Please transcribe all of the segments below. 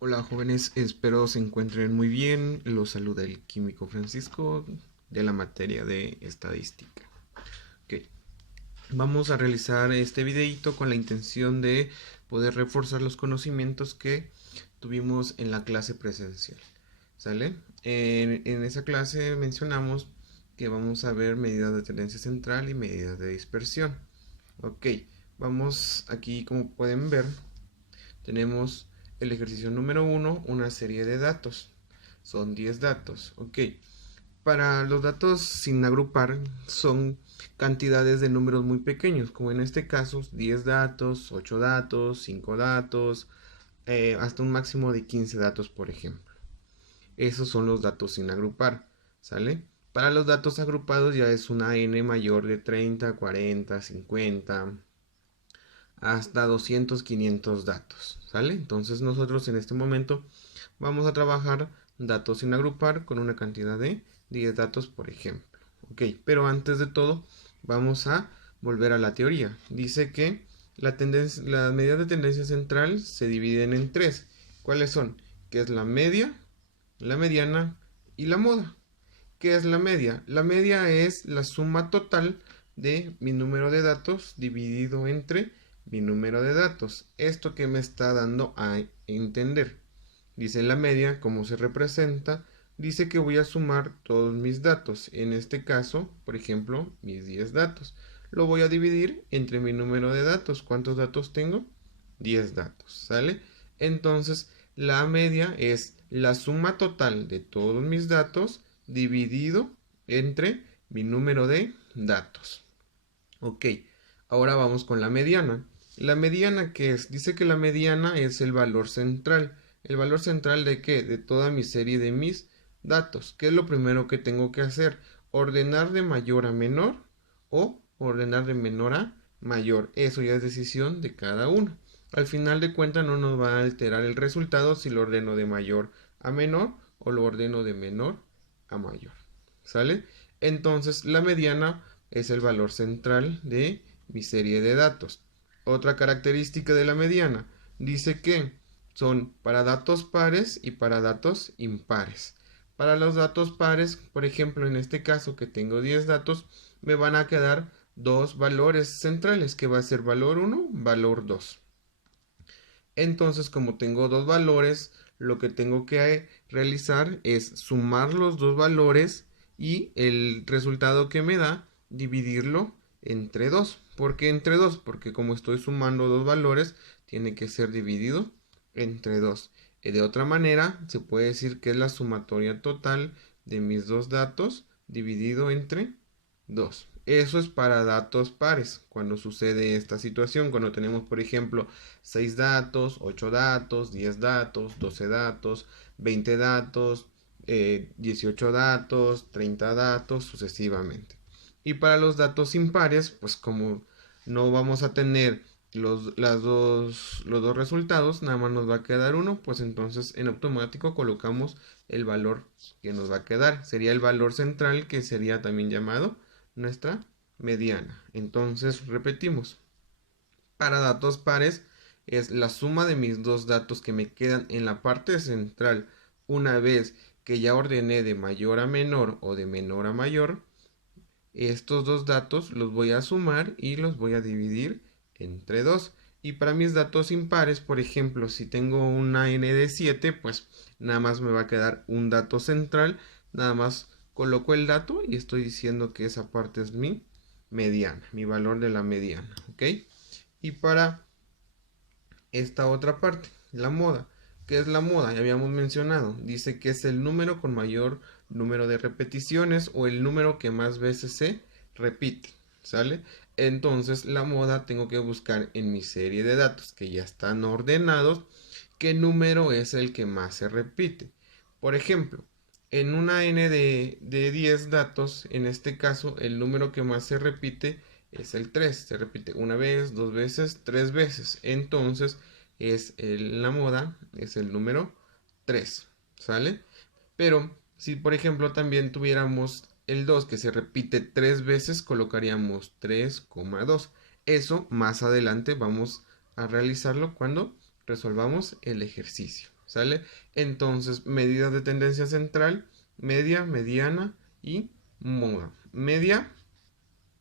Hola jóvenes, espero se encuentren muy bien. Los saluda el químico Francisco de la materia de estadística. Ok, vamos a realizar este videito con la intención de poder reforzar los conocimientos que tuvimos en la clase presencial. ¿Sale? En esa clase mencionamos que vamos a ver medidas de tendencia central y medidas de dispersión. Ok, vamos aquí como pueden ver tenemos el ejercicio número uno, una serie de datos. Son 10 datos. Ok. Para los datos sin agrupar son cantidades de números muy pequeños, como en este caso 10 datos, 8 datos, 5 datos, hasta un máximo de 15 datos, por ejemplo. Esos son los datos sin agrupar, ¿sale? Para los datos agrupados ya es una n mayor de 30, 40, 50, hasta 200, 500 datos, ¿sale? Entonces nosotros en este momento vamos a trabajar datos sin agrupar con una cantidad de 10 datos, por ejemplo. Ok, pero antes de todo vamos a volver a la teoría. Dice que las medidas de tendencia central se dividen en tres. ¿Cuáles son? Que es la media, la mediana y la moda. ¿Qué es la media? La media es la suma total de mi número de datos dividido entre mi número de datos. Esto que me está dando a entender. Dice la media, ¿cómo se representa? Dice que voy a sumar todos mis datos. En este caso, por ejemplo, mis 10 datos. Lo voy a dividir entre mi número de datos. ¿Cuántos datos tengo? 10 datos, ¿sale? Entonces, la media es la suma total de todos mis datos dividido entre mi número de datos. Ok, ahora vamos con la mediana. La mediana, ¿qué es? Dice que la mediana es el valor central. ¿El valor central de qué? De toda mi serie de mis datos. ¿Qué es lo primero que tengo que hacer? Ordenar de mayor a menor o ordenar de menor a mayor. Eso ya es decisión de cada uno. Al final de cuentas no nos va a alterar el resultado si lo ordeno de mayor a menor o lo ordeno de menor a mayor. ¿Sale? Entonces la mediana es el valor central de mi serie de datos. Otra característica de la mediana dice que son para datos pares y para datos impares. Para los datos pares, por ejemplo, en este caso que tengo 10 datos, me van a quedar dos valores centrales, que va a ser valor 1, valor 2. Entonces, como tengo dos valores, lo que tengo que realizar es sumar los dos valores y el resultado que me da, dividirlo entre 2. ¿Por qué entre 2? Porque como estoy sumando dos valores, tiene que ser dividido entre 2. De otra manera, se puede decir que es la sumatoria total de mis dos datos dividido entre 2. Eso es para datos pares, cuando sucede esta situación, cuando tenemos, por ejemplo, 6 datos, 8 datos, 10 datos, 12 datos, 20 datos, 18 datos, 30 datos, sucesivamente. Y para los datos impares, pues como no vamos a tener los dos resultados, nada más nos va a quedar uno, pues entonces en automático colocamos el valor que nos va a quedar. Sería el valor central, que sería también llamado nuestra mediana. Entonces repetimos, para datos pares es la suma de mis dos datos que me quedan en la parte central una vez que ya ordené de mayor a menor o de menor a mayor. Estos dos datos los voy a sumar y los voy a dividir entre 2. Y para mis datos impares, por ejemplo, si tengo una n de 7, pues nada más me va a quedar un dato central. Nada más coloco el dato y estoy diciendo que esa parte es mi mediana, mi valor de la mediana. ¿Ok? Y para esta otra parte, la moda. ¿Qué es la moda? Ya habíamos mencionado. Dice que es el número con mayor número de repeticiones o el número que más veces se repite. ¿Sale? Entonces la moda tengo que buscar en mi serie de datos que ya están ordenados qué número es el que más se repite. Por ejemplo, en una n de 10 datos, en este caso el número que más se repite es el 3. Se repite una vez, dos veces, tres veces. Entonces la moda es el número 3. ¿Sale? Pero si por ejemplo también tuviéramos el 2 que se repite tres veces, colocaríamos 3,2. Eso más adelante vamos a realizarlo cuando resolvamos el ejercicio. ¿sale? Entonces, medidas de tendencia central, media, mediana y moda. Media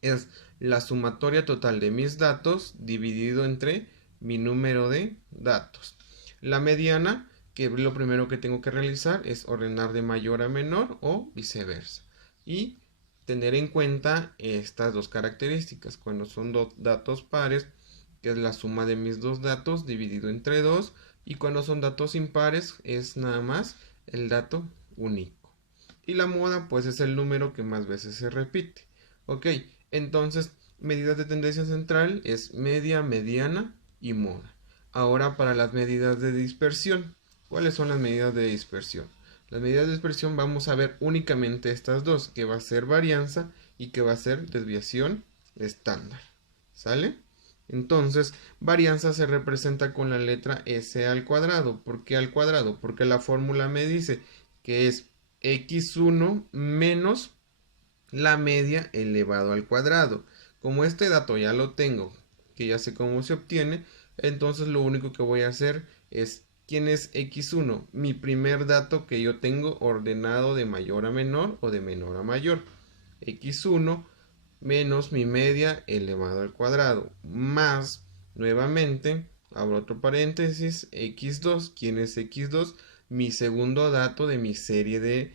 es la sumatoria total de mis datos dividido entre mi número de datos. La mediana, que lo primero que tengo que realizar es ordenar de mayor a menor o viceversa. Y tener en cuenta estas dos características. Cuando son dos datos pares, que es la suma de mis dos datos dividido entre 2. Y cuando son datos impares, es nada más el dato único. Y la moda, pues es el número que más veces se repite. Ok, entonces, medidas de tendencia central es media, mediana y moda. Ahora para las medidas de dispersión. ¿Cuáles son las medidas de dispersión? Las medidas de dispersión vamos a ver únicamente estas dos, que va a ser varianza y que va a ser desviación estándar. ¿Sale? Entonces, varianza se representa con la letra S al cuadrado. ¿Por qué al cuadrado? Porque la fórmula me dice que es x1 menos la media elevado al cuadrado. Como este dato ya lo tengo, que ya sé cómo se obtiene, entonces lo único que voy a hacer es ¿quién es x1? Mi primer dato que yo tengo ordenado de mayor a menor o de menor a mayor. x1 menos mi media elevado al cuadrado más nuevamente abro otro paréntesis x2. ¿Quién es x2? Mi segundo dato de mi serie de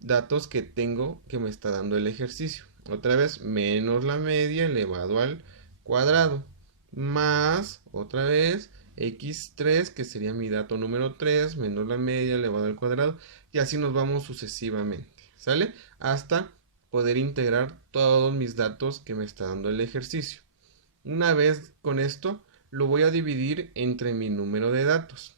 datos que tengo que me está dando el ejercicio. Otra vez menos la media elevado al cuadrado más otra vez x3 que sería mi dato número 3 menos la media elevado al cuadrado y así nos vamos sucesivamente, ¿sale? Hasta poder integrar todos mis datos que me está dando el ejercicio. Una vez con esto lo voy a dividir entre mi número de datos,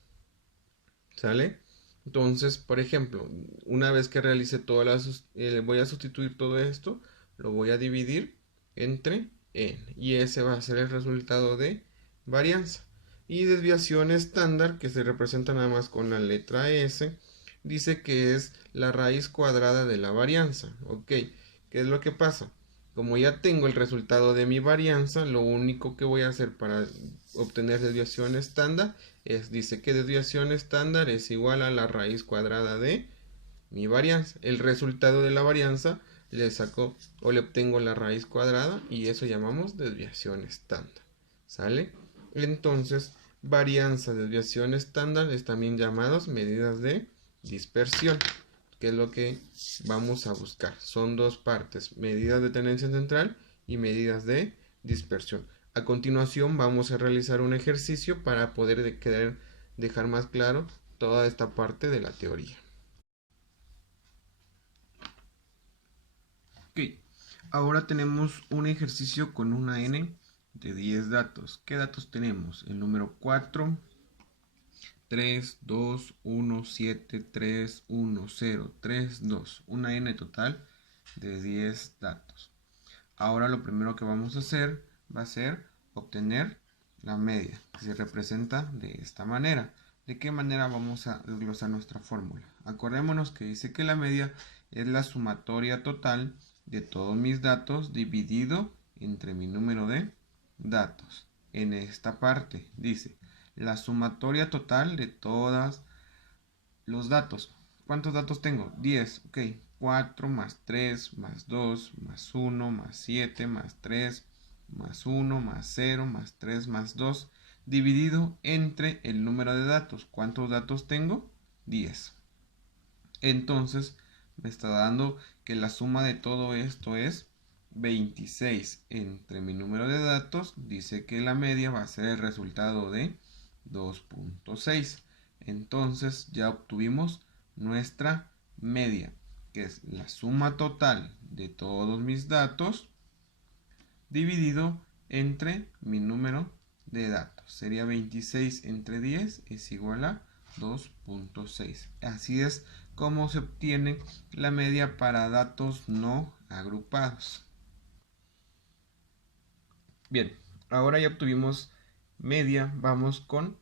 ¿sale? Entonces, por ejemplo, una vez que realice todas las, voy a sustituir todo esto, lo voy a dividir entre n y ese va a ser el resultado de varianza. Y desviación estándar, que se representa nada más con la letra S, dice que es la raíz cuadrada de la varianza. Ok, ¿qué es lo que pasa? Como ya tengo el resultado de mi varianza, lo único que voy a hacer para obtener desviación estándar dice que desviación estándar es igual a la raíz cuadrada de mi varianza. El resultado de la varianza le saco o le obtengo la raíz cuadrada y eso llamamos desviación estándar. ¿Sale? Entonces, varianza, desviación estándar es también llamados medidas de dispersión, que es lo que vamos a buscar. Son dos partes, medidas de tendencia central y medidas de dispersión. A continuación vamos a realizar un ejercicio para poder dejar más claro toda esta parte de la teoría. Ok, ahora tenemos un ejercicio con una n de 10 datos. ¿Qué datos tenemos? El número 4, 3, 2, 1, 7, 3, 1, 0, 3, 2. Una n total de 10 datos. Ahora lo primero que vamos a hacer va a ser obtener la media, que se representa de esta manera. ¿De qué manera vamos a desglosar nuestra fórmula? Acordémonos que dice que la media es la sumatoria total de todos mis datos dividido entre mi número de datos. En esta parte dice la sumatoria total de todos los datos. ¿Cuántos datos tengo? 10. Ok. 4 más 3 más 2 más 1 más 7 más 3 más 1 más 0 más 3 más 2 dividido entre el número de datos. ¿Cuántos datos tengo? 10. Entonces me está dando que la suma de todo esto es 26 entre mi número de datos. Dice que la media va a ser el resultado de 2.6. Entonces ya obtuvimos nuestra media, que es la suma total de todos mis datos dividido entre mi número de datos. Sería 26 entre 10 es igual a 2.6. Así es como se obtiene la media para datos no agrupados. Bien, ahora ya obtuvimos media, vamos con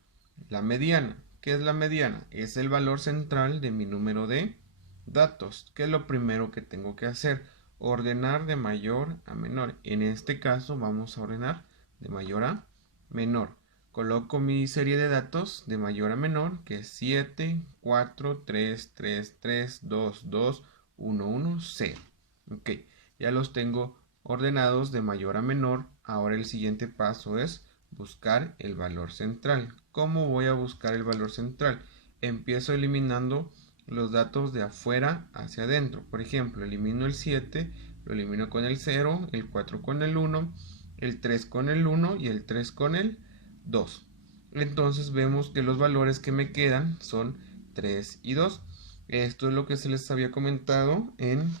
la mediana. ¿Qué es la mediana? Es el valor central de mi número de datos. ¿Qué es lo primero que tengo que hacer? Ordenar de mayor a menor. En este caso vamos a ordenar de mayor a menor. Coloco mi serie de datos de mayor a menor, que es 7, 4, 3, 3, 3, 2, 2, 1, 1, 0. Ok, ya los tengo ordenados de mayor a menor. Ahora el siguiente paso es buscar el valor central. ¿Cómo voy a buscar el valor central? Empiezo eliminando los datos de afuera hacia adentro. Por ejemplo, elimino el 7, lo elimino con el 0, el 4 con el 1, el 3 con el 1 y el 3 con el 2. Entonces vemos que los valores que me quedan son 3 y 2. Esto es lo que se les había comentado en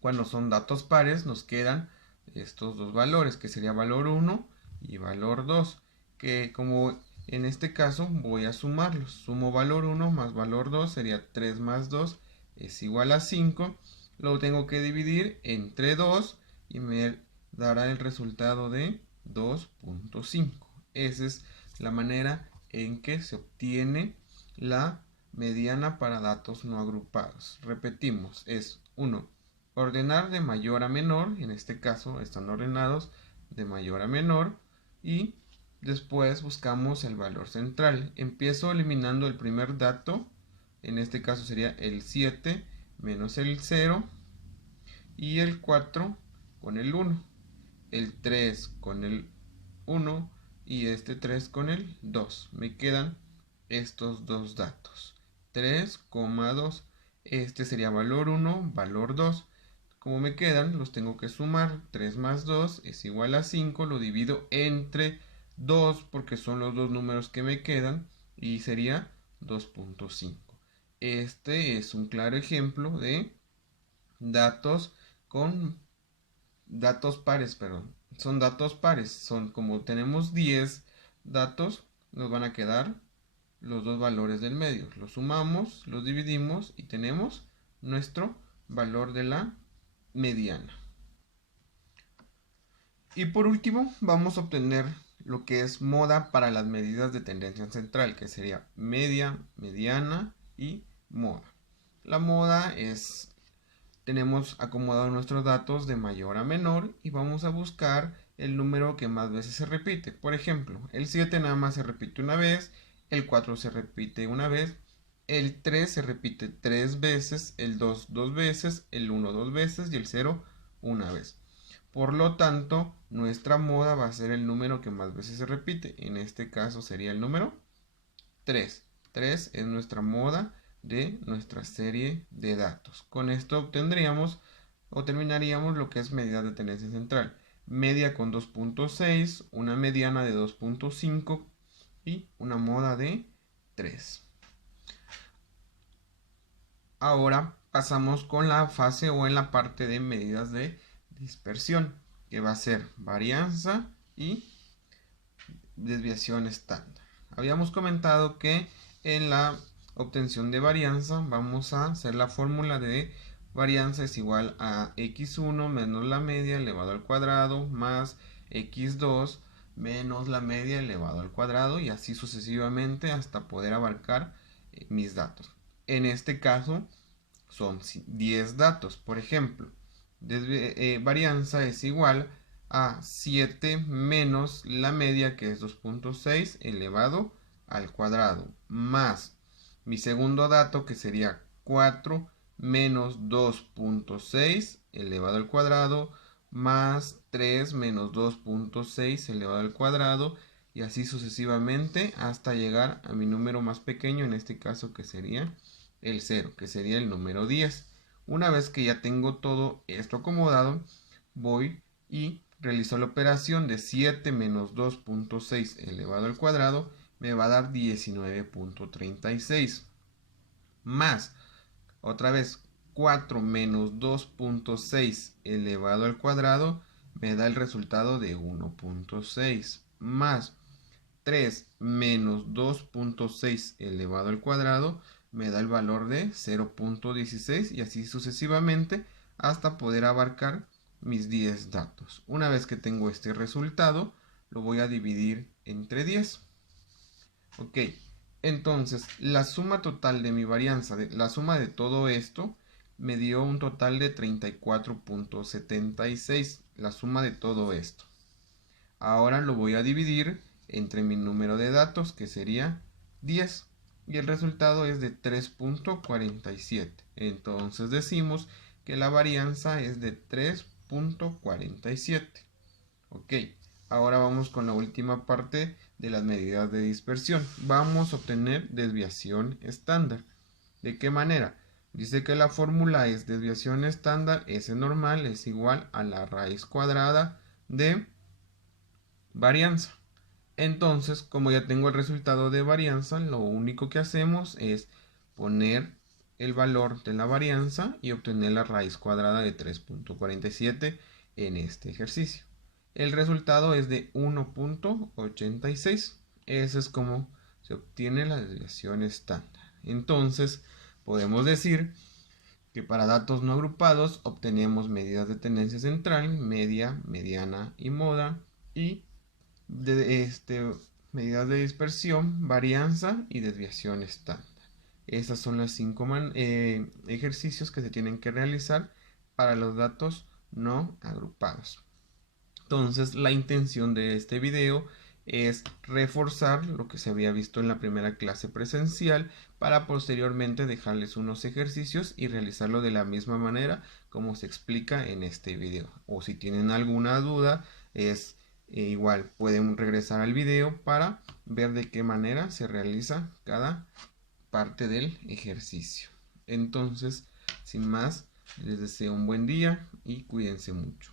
cuando son datos pares, nos quedan estos dos valores, que sería valor 1 y valor 2, que como en este caso voy a sumarlos. Sumo valor 1 más valor 2 sería 3 más 2 es igual a 5. Lo tengo que dividir entre 2 y me dará el resultado de 2.5. Esa es la manera en que se obtiene la mediana para datos no agrupados. Repetimos, es 1. Ordenar de mayor a menor, en este caso están ordenados de mayor a menor, y después buscamos el valor central. Empiezo eliminando el primer dato, en este caso sería el 7 menos el 0 y el 4 con el 1, el 3 con el 1 y este 3 con el 2. Me quedan estos dos datos, 3,2. Este sería valor 1, valor 2. Como me quedan, los tengo que sumar. 3 más 2 es igual a 5. Lo divido entre 2 porque son los dos números que me quedan y sería 2.5. Este es un claro ejemplo de datos con datos pares, perdón. Son datos pares. Son como tenemos 10 datos, nos van a quedar los dos valores del medio. Los sumamos, los dividimos y tenemos nuestro valor de la mediana. Y por último, vamos a obtener lo que es moda para las medidas de tendencia central, que sería media, mediana y moda. La moda es, tenemos acomodados nuestros datos de mayor a menor y vamos a buscar el número que más veces se repite. Por ejemplo, el 7 nada más se repite una vez, el 4 se repite una vez, el 3 se repite 3 veces, el 2 2 veces, el 1 2 veces y el 0 una vez. Por lo tanto, nuestra moda va a ser el número que más veces se repite. En este caso sería el número 3. 3 es nuestra moda de nuestra serie de datos. Con esto obtendríamos o terminaríamos lo que es medida de tendencia central. Media con 2.6, una mediana de 2.5 y una moda de 3. Ahora pasamos con la fase o en la parte de medidas de dispersión, que va a ser varianza y desviación estándar. Habíamos comentado que en la obtención de varianza vamos a hacer la fórmula de varianza es igual a x1 menos la media elevado al cuadrado más x2 menos la media elevado al cuadrado y así sucesivamente hasta poder abarcar mis datos. En este caso son 10 datos. Por ejemplo, varianza es igual a 7 menos la media, que es 2.6 elevado al cuadrado, más mi segundo dato, que sería 4 menos 2.6 elevado al cuadrado, más 3 menos 2.6 elevado al cuadrado, y así sucesivamente hasta llegar a mi número más pequeño, en este caso que sería el 0, que sería el número 10. Una vez que ya tengo todo esto acomodado, voy y realizo la operación de 7 menos 2.6 elevado al cuadrado, me va a dar 19.36. Más, otra vez, 4 menos 2.6 elevado al cuadrado, me da el resultado de 1.6. Más 3 menos 2.6 elevado al cuadrado, me da el valor de 0.16 y así sucesivamente hasta poder abarcar mis 10 datos. Una vez que tengo este resultado, lo voy a dividir entre 10. Ok, entonces la suma total de mi varianza, la suma de todo esto, me dio un total de 34.76, la suma de todo esto. Ahora lo voy a dividir entre mi número de datos, que sería 10, y el resultado es de 3.47. Entonces decimos que la varianza es de 3.47. Ok, ahora vamos con la última parte de las medidas de dispersión. Vamos a obtener desviación estándar. ¿De qué manera? Dice que la fórmula es desviación estándar S normal es igual a la raíz cuadrada de varianza. Entonces, como ya tengo el resultado de varianza, lo único que hacemos es poner el valor de la varianza y obtener la raíz cuadrada de 3.47 en este ejercicio. El resultado es de 1.86. Ese es como se obtiene la desviación estándar. Entonces, podemos decir que para datos no agrupados obtenemos medidas de tendencia central, media, mediana y moda, y medidas de dispersión, varianza y desviación estándar. Esas son las 5 ejercicios que se tienen que realizar para los datos no agrupados. Entonces, la intención de este video es reforzar lo que se había visto en la primera clase presencial para posteriormente dejarles unos ejercicios y realizarlo de la misma manera como se explica en este video. O si tienen alguna duda, es igual pueden regresar al video para ver de qué manera se realiza cada parte del ejercicio. Entonces, sin más, les deseo un buen día y cuídense mucho.